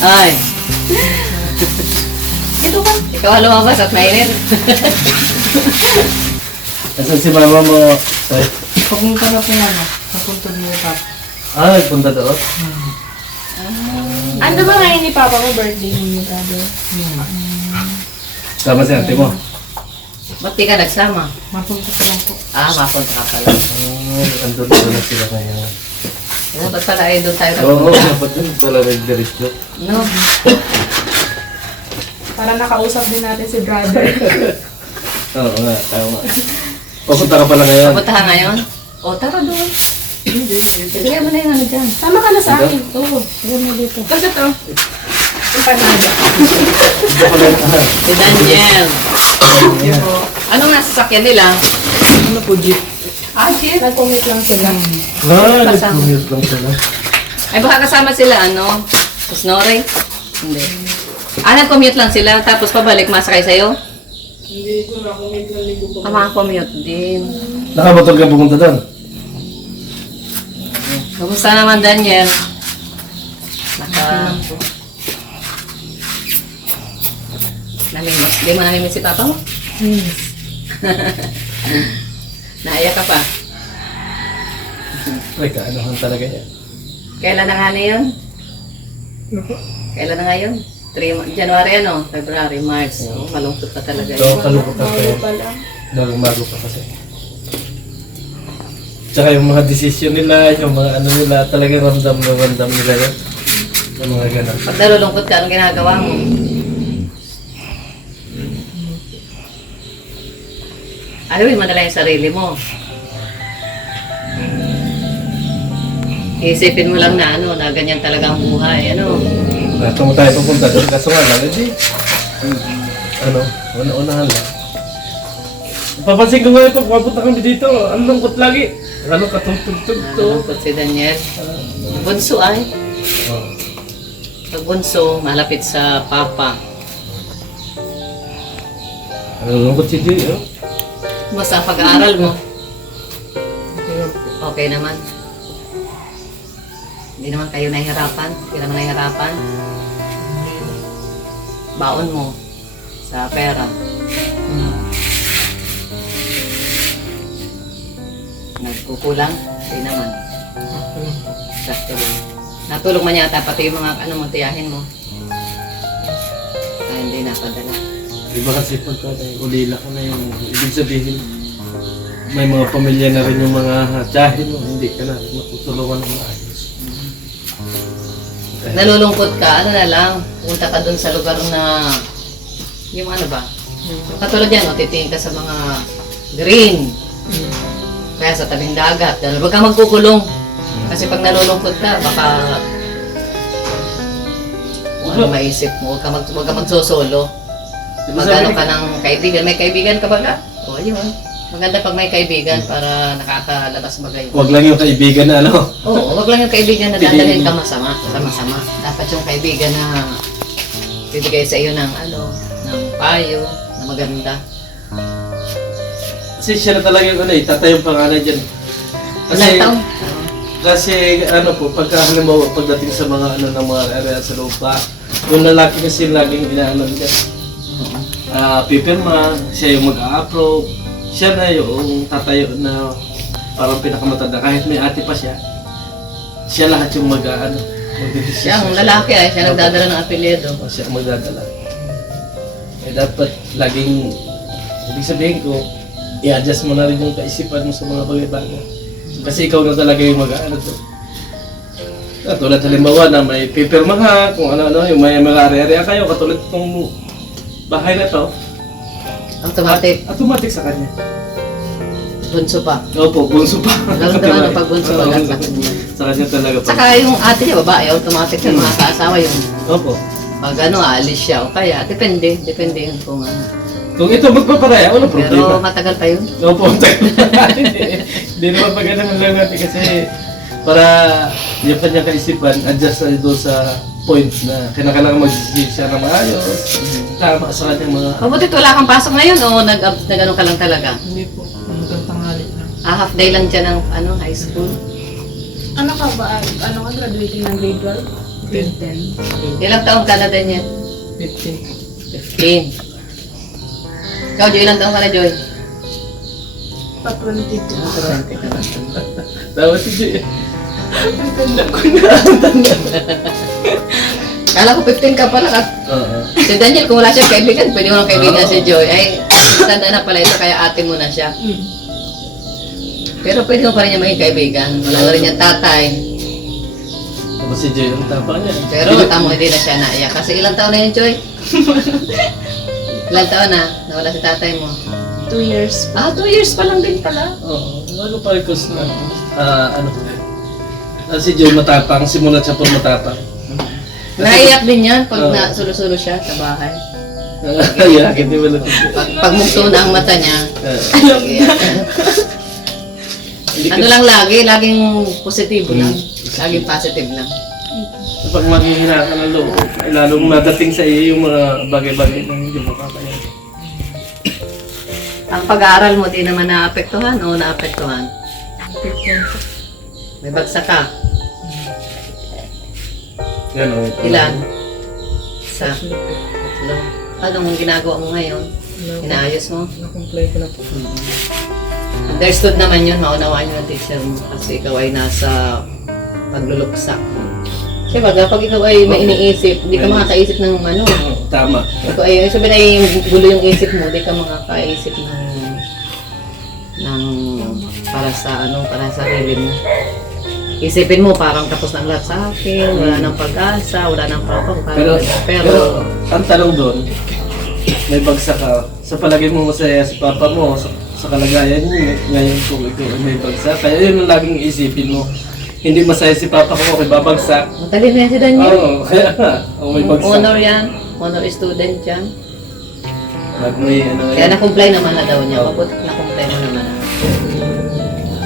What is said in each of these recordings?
Ay. Ito ka. Ikaw lumabas at mainit. Nasaan si mama mo? Ay. Papunta na po ano, papunta mo pa. Nagpunta doon? Ano ba ngayon ni Papa mo birthday niyo, brother? Sama si ate mo? Ba't di ka nagsama? Mapunta pa lang po. Mapunta ka pala. Andun na sila ngayon. Ba't pala ay doon tayo Oo, dapat yun pala nag-diretso. No? Para nakausap din natin si brother. Oo nga, tama. Papunta ka pala ngayon. Papunta ka ngayon? O, tara doon. Ibigay mo na yung ano dyan. Sama ka na sa akin. Oo, ibigay mo dito. Kasi to, empanada. Si Daniel. Anong nasa sasakyan nila? Ano po, jeep? Jeep. Nag-commute lang sila. Nag-commute lang sila. Ay, baka kasama sila, ano? Snorri? Hindi. Nag-commute lang sila, tapos pabalik, masakay sa'yo? Hindi ko na-commute lang libo ko. Makakommute din. Nakamotor ka pumunta doon? Kamusta naman, Daniel? Namimiss. Di mo namimiss si Papa mo? Naiyak ka pa. Ay, kaanohan talaga yan. Kailan na nga na yun? Kailan na nga yun? January ano? February, March. Oh, malungkot pa talaga So, yun. kalungkot ka pa Bago yun. pa lang. Bago pa kasi. Tsaka yung mga desisyon nila, yung mga ano nila, talagang ramdam na ramdam nila yun. Yung mga ganun. Pag nalulungkot ka, anong ginagawa mo? Ayun, madala yung sarili mo. Isipin mo lang na ano, na ganyan talaga ang buhay, ano. Lahat mo tayo pupunta doon, kaso nga lang, hindi. Ano, una-unahan lang. Papansin ko nga ito, pupunta kami dito, ang lungkot lagi. Ano, katugtog-tug to. Nalulungkot si Daniel. Bunso ay. Oh. Pag bunso, malapit sa papa. Ang lungkot si Jay, oh. Basta pag-aaral mo, okay naman. Hindi naman kayo nahihirapan. Hindi naman nahihirapan. Baon mo sa pera. Nagkukulang? Hindi naman. Sakto lang. Natulog man yata pati yung mga ano mo, tiyahin mo. Kaya hindi napadala. Diba kasi pagka ulila ka na yung ibig sabihin, may mga pamilya na rin yung mga tiyahin mo, hindi ka na matutulungan ng maayos. Nalulungkot ka, ano na lang, punta ka dun sa lugar na, yung ano ba? Katulad yan, titingin ka sa mga green. Kaya sa tabing dagat, dahil huwag kang magkukulong. Kasi pag nalulungkot ka, baka kung ano maisip mo, huwag ka magsusolo. Magano ka ng kaibigan. May kaibigan ka ba ka? O, yun. Maganda pag may kaibigan para nakakalabas bagay. Huwag lang yung kaibigan na ano. Oo, wag lang yung kaibigan na dadalhin ka masama. Dapat yung kaibigan na bibigay sa iyo ng ano, ng payo, na maganda. Kasi siya na talaga yung ano eh, tatay yung pangalan dyan. Ilang taon? Kasi ano po, pagka halimbawa pagdating sa mga ano ng mga area sa lupa, yung lalaki kasi laging inaano nila. Pipirma, siya yung mag-a-approve, siya na yung tatayo na parang pinakamatanda. Kahit may ate pa siya, siya lahat yung mag-ano, magdidesisyon. Siya ang lalaki ay siya nagdadala ng apelyido. Siya ang magdadala. Eh dapat laging, ibig sabihin ko, i-adjust mo na rin yung kaisipan mo sa mga bagay-bagay. Kasi ikaw na talaga yung mag-ano to. Tulad halimbawa na may pipirma ka, kung ano-ano, yung may mga area kayo, katulad itong bahay na to, Automatic. automatic sa kanya. Bunso pa. Opo, bunso pa. Alam naman pag bunso pa lang sa kanya. Sa kanya talaga pa. Saka yung ate niya, babae, automatic yung mga kaasawa yun. Opo. Pag ano, aalis siya o kaya, depende yun kung ano. Kung ito magpaparaya, walang Pero problema. matagal pa yun. Opo, hindi naman pagkanaman lang natin kasi para yung kanyang kaisipan, adjust na doon sa point na kinakailangan mag-decide siya na maayos, tama sa kanyang mga... Mabutit wala kang pasok ngayon o nag-ano ka lang talaga? Hindi po, hanggang tanghali lang. Half day lang dyan ng ano, high school. Ano ka ba? Ano ka graduating ng grade 12? 10. Ilang taong ka na din yan? 15. 15. Ikaw, Joy, ilang taong ka na, Joy? Pa-22. 20 ka na. Tama si Joy. Kala ko 15 ka pala. Oo. Si Daniel, kung wala siyang kaibigan, pwede mo ng kaibigan si Joy. Ay, tanda na pala ito, kaya ate mo na siya. Pero pwede mo pa rin niya maging kaibigan. Wala na rin niyang tatay. Tapos si Joy, ang tapang niya. Pero tamo hindi na siya naiyak. Kasi ilang taon na yun, Joy? Ilang taon na? Nawala si tatay mo. 2 years. Ah, 2 years pa lang din pala. Oo. Ano pa rin kus na, ano. Si Joy matapang, simulat siya po matapang. Naiyak din yan pag sulo-sulo siya sa bahay. Yakin di ba natin? Pag mugto na ang mata niya. iyak. Hindi Ano lang lagi, laging positibo lang. Laging positive lang. Kapag maghihina ka ng loob, ay lalong madating sa iyo yung mga bagay-bagay na hindi mo kakaya. Ang pag-aaral mo, di naman naapektuhan o naapektuhan? May bagsak ka. Ganon. Ilan? Isa. Tatlo. Anong ginagawa mo ngayon? Inaayos mo? Na-comply ko na po. Understood naman yun, maunawaan yun ng teacher mo kasi ikaw ay nasa pagluluksa. Kasi pag ikaw ay may iniisip, hindi ka makakaisip ng ano. Tama. Ikaw ay, sabi na yung gulo yung isip mo, hindi ka makakaisip ng para sa ano, para sa sarili mo. Isipin mo parang tapos na ang lahat sa akin, wala nang pag-asa, wala nang papang Pero ang tanong doon, may bagsak ka. Sa palagay mo masaya si papa mo, sa kalagayan niyo, ngayon kung ikaw ay may bagsak. Kaya yun ang laging isipin mo. Hindi masaya si papa ko, okay babagsak. matalino yan si Daniel. Oo, kaya nga. O may bagsak. Honor yan, honor student yan. Pag may ano Kaya na-comply naman na daw niya, mabuti na-comply mo naman na.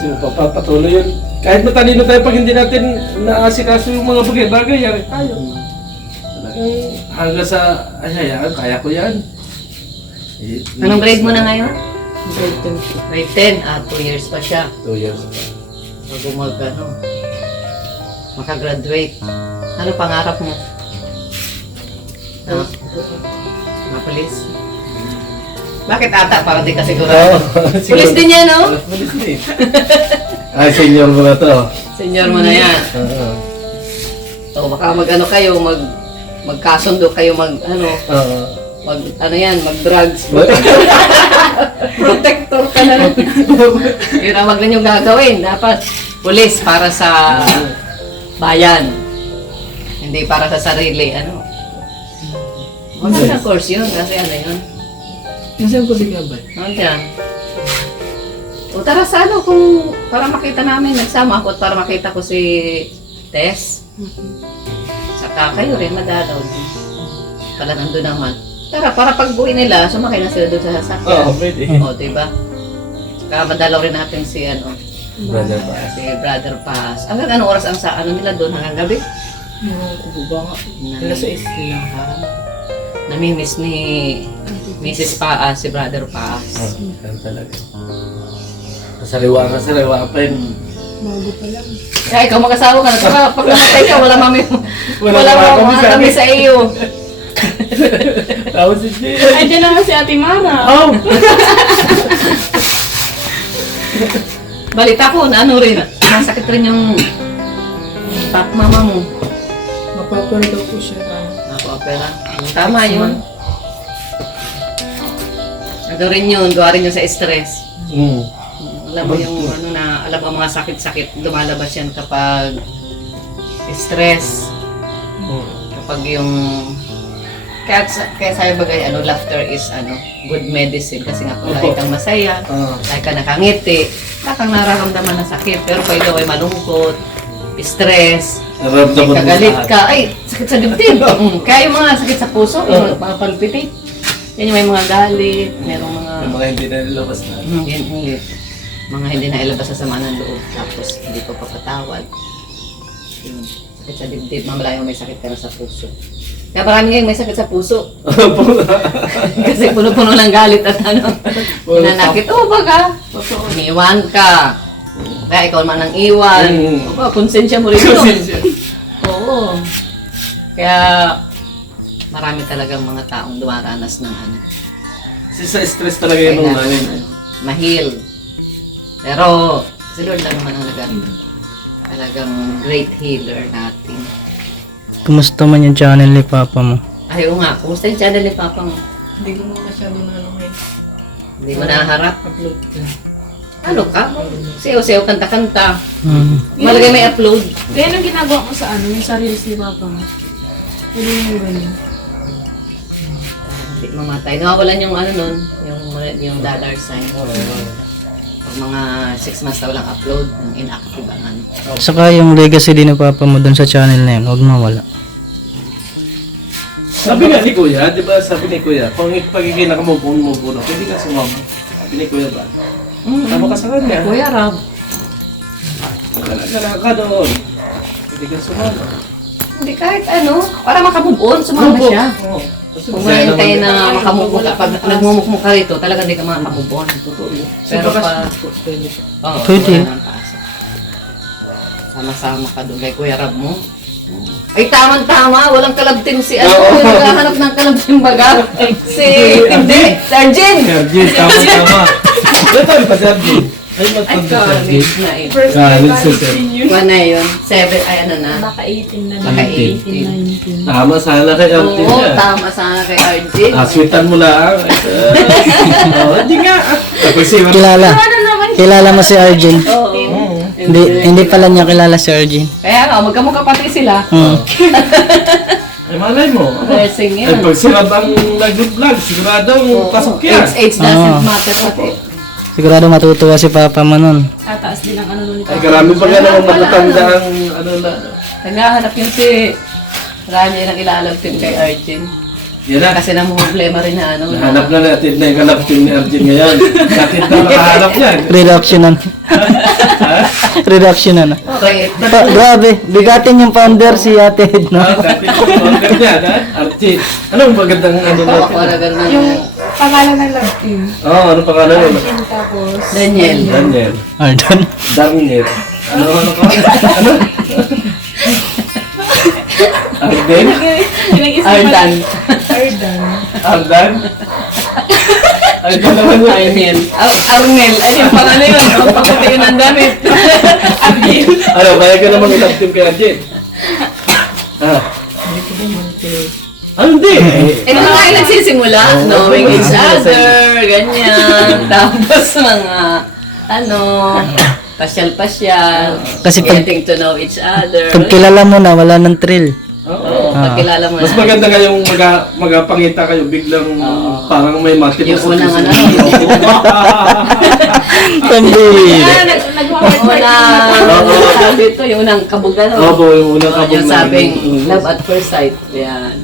kasi papatuloy yun. Kahit matalino tayo pag hindi natin naasikaso yung mga bagay-bagay, yari tayo. Talagang hanggang sa, ay hayaan, kaya ko yan. Anong grade mo na ngayon? Grade 10 po. Grade 10, 2 years pa siya. 2 years pa. Bago makagraduate. Ano pangarap mo? Mga polis? Bakit ata? Parang di ka sigurado. Pulis din yan, no? Pulis din. Ay, senior mo na to. Senior mo na yan. Oo. O baka mag-ano kayo, magkasundo kayo, Oo. mag-drugs. Protector ka na lang. Yun ang wag ninyo gagawin. Dapat pulis para sa bayan. Hindi para sa sarili. Ano? Magandang course yun. Kasi ano yun? Nasaan ko si Gabay? Nandiyan. O tara sa ano para makita namin. Nagsama ako at para makita ko si Tess. Saka kayo rin madalaw din. Pala nandun naman. Tara, para pag-uwi nila, sumakay na sila doon sa sasakyan. Oo, pwede. O, diba? Saka madalaw rin natin si Brother pa. si Brother Paz. Hanggang anong oras ang sa nila doon? Hanggang gabi? Ano ko po ba nga? Alas 6 lang. Namimiss ni Mrs. Paas, si Brother Paz. Yan talaga. Kasariwa pa yun. Bago pa lang. Kaya ikaw mag-asawa ka na. Saka pag namatay ka, wala Wala kami sa iyo. Tapos si Jay. Ay, dyan naman si Ate Mara. Oh! Balita ko na ano rin. Masakit rin yung mama mo. Mapapanood daw po siya. Opera. Tama yun. Ano rin yun, gawa rin yun sa stress. Alam mo yung alam mo mga sakit-sakit, lumalabas yan kapag stress. Kapag yung kaya sabi bagay, laughter is good medicine kasi nga kung lagi kang masaya, lagi kang nakangiti, wala kang nararamdaman ng sakit. Pero pag ikaw ay malungkot, stress, kagalit ka, ay, sakit sa dibdib. Kaya yung mga sakit sa puso, yung mga palpitate, yan yung may mga galit, merong mga Yung mga hindi na nilabas na. mga hindi na ilabas sa sama ng loob, tapos hindi ko papatawad. Yun, sakit sa dibdib, mamalayo may sakit ka na sa puso. Kaya marami ngayon may sakit sa puso. Kasi puno-puno ng galit at nanakit. Oo, baga. Iniwan ka. Kaya ikaw man ang iwan. Konsensya mo rin yun. Oo. Kaya marami talagang mga taong dumaranas ng ano. Kasi sa stress talaga yun nung Kailangan, namin. ano, mahil. Pero si Lord lang naman ang talagang great healer natin. Kumusta man yung channel ni Papa mo? Ay, oo nga. Kumusta yung channel ni Papa mo? Hindi ko mo masyado na ano ngayon. Hindi mo naharap? Upload na. Ano ka? Sayo-sayo, kanta-kanta. Hmm. Malagay may upload. Ganyan ang ginagawa mo sa ano, yung sa reels ni Papa mo. Pwede yung ganyan. Hindi mamatay. Nawawalan yung ano nun, yung dollar sign. Pag mga 6 months na walang upload, yung inactive ang ano. Saka yung legacy din ni Papa mo dun sa channel na yun, huwag mawala. Sabi nga ni Kuya, di ba sabi ni Kuya, kung pagiging nakamove-on mo, pwede ka sumama. Sabi ni Kuya ba? Tama ka sa kanya. Kuya Rob, Gala ka doon. Pwede ka sumama. hindi kahit ano, para makamove on, sumama siya. Oo. Kasi Kung masaya ngayon kayo naman. na makamove on, pag nagmumukmuk ka rito, talagang hindi ka makamove on. Totoo yun. Pero pa, Pwede. oo, Pwede. wala nang pasok. Sama-sama ka doon kay Kuya Rob mo. Ay, tamang-tama, walang kalabting si ano, yung naghahanap ng kalabting baga. Si, hindi, Sergeant! Sergin, tama-tama. Ito pa Sergin. Ay, Ay, matanda Sergin. college na eh. First College year si college Sir. din yun. Kuha na yun, 7, ay ano na. Baka 18 na Baka lang. 18. 19. Tama sana kay Artin Oo, niya. tama sana kay Arjun. Aswitan mo lang. Oo, hindi nga. Tapos si Kilala. Ano naman? Kilala mo si Arjun. Oo. Hindi pala niya kilala si Arjun. Kaya nga, magkamukha pati sila. Hmm. Ay, malay mo. Blessing Ay, yan. pag sila bang nag-vlog, siguradong pasok yan. Age doesn't Oo. matter pati. Sigurado matutuwa si Papa mo nun. Tataas din ang ano nun ni Ay, Papa. karami pa nga naman matatanda ang ano na. Naghahanap yun si... Marami yun ang ilalagtin kay Arjun. Yan na. Kasi problema rin na ano. Nahanap na natin na yung kalaptin ni Arjun ngayon. Natin na nakahanap yan. Reductionan. Reductionan. Okay. Grabe, bigatin yung founder si Ate Ah, Edna. natin yung order niya, ha? Arjun. Anong magandang ano Ako natin? na ganun. Yung pangalan ng love team. Oo, anong pangalan mo? Arjun tapos... Daniel. Daniel. Arjun. Daniel. Ano ka? Ano? Arden? Pinag-isipan. Ardan. Ardan. Ardan? Ardan naman yun. Arnel. Arnel. Ay, yung pang ano yun. Ang pagkapi yun ng damit. Arnel. Ano, kaya ka naman ilaptim kay Arjen? Ah. Hindi ko naman kaya. Ano hindi? Ito na nga yung nagsisimula. Knowing each other. Ganyan. Tapos mga... Ano... Pasyal-pasyal. Kasi pag- Getting to know each other. Pag kilala mo na, wala ng thrill. Oo. Pagkilala mo na. Mas maganda nga yung magpangita kayo biglang parang may matip. Yung unang ano. Pambili. Unang sabi ito, yung unang kabugan. Opo, yung unang kabog Yung na- sabing love at first sight. Yan.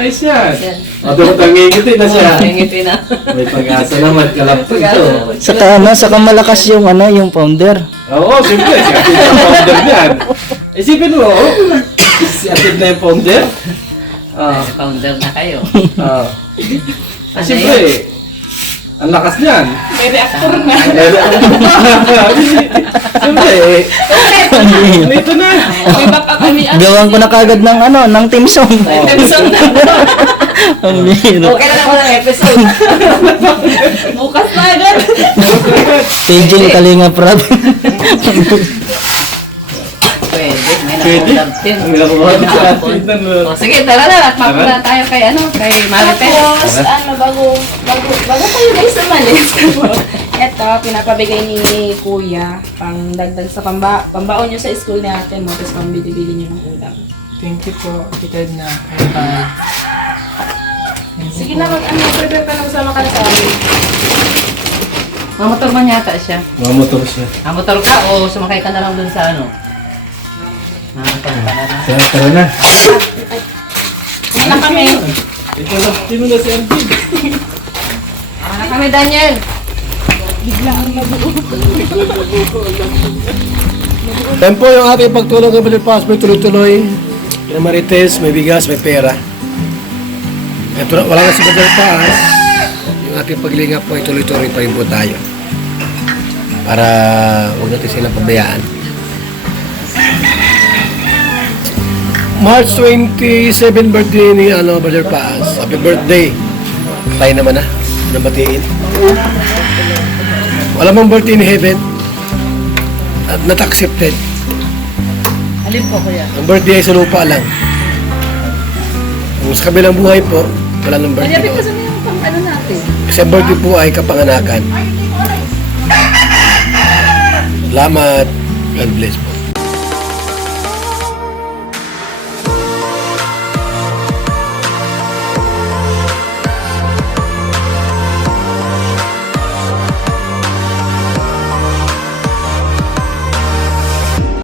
Ayos yan. Yan. O, tumutangingiti na siya. Ngiti na. May pag-asa naman, kalapit to. Saka malakas yung yung founder. Oo, siyempre, si Atid na founder yan. Isipin mo, si Atid na yung founder. Founder na kayo. Ano Siyempre, ang lakas niyan. May reactor na. Siyempre, ito na. May backup kami. Gawan ko na kagad ng team song. Episode na. Pambili. Okay na naman ang episode. Bukas na agad. Paging Kalinga Prab. Pwede. May Pwede. nakulang din. Ang nakuha na sa Atid na. O sige, tara na. At mapula tayo kay kay Maripen. Tapos, bago tayo guys umalis. Ito, pinapabigay ni Kuya pang dagdag sa pambaon nyo sa school natin mo, tapos pambili-bili nyo ng ulam. Thank you po, Tita Edna. Bye. Sige na, prepare ka na sama ka na sa amin. Mamotor man yata siya. Mamotor siya. Mamotor ka o sumakay ka na lang dun sa ano? Mamotor ka na lang. Tara na. Sige na kami. Ito na, sino na si Arjun? Ano kami, Daniel? Yan po yung ating pagtulong kay Brother Pastor, tuloy-tuloy. May marites, may bigas, may pera. Ito na, wala na si Brother Pas. Yung ating paglinga po ay tuloy-tuloy pa rin po tayo. Para huwag natin silang pabayaan. March 27 birthday ni Brother Paas. Happy birthday. Tayo naman na. Nabatiin. Wala mong birthday ni Heaven. At not accepted. Alin po kuya? Ang birthday ay sa lupa lang. Kung sa kabilang buhay po, wala nang birthday. Kaya kasi yung pang ano natin. Kasi ang birthday po ay kapanganakan. Salamat. God bless po.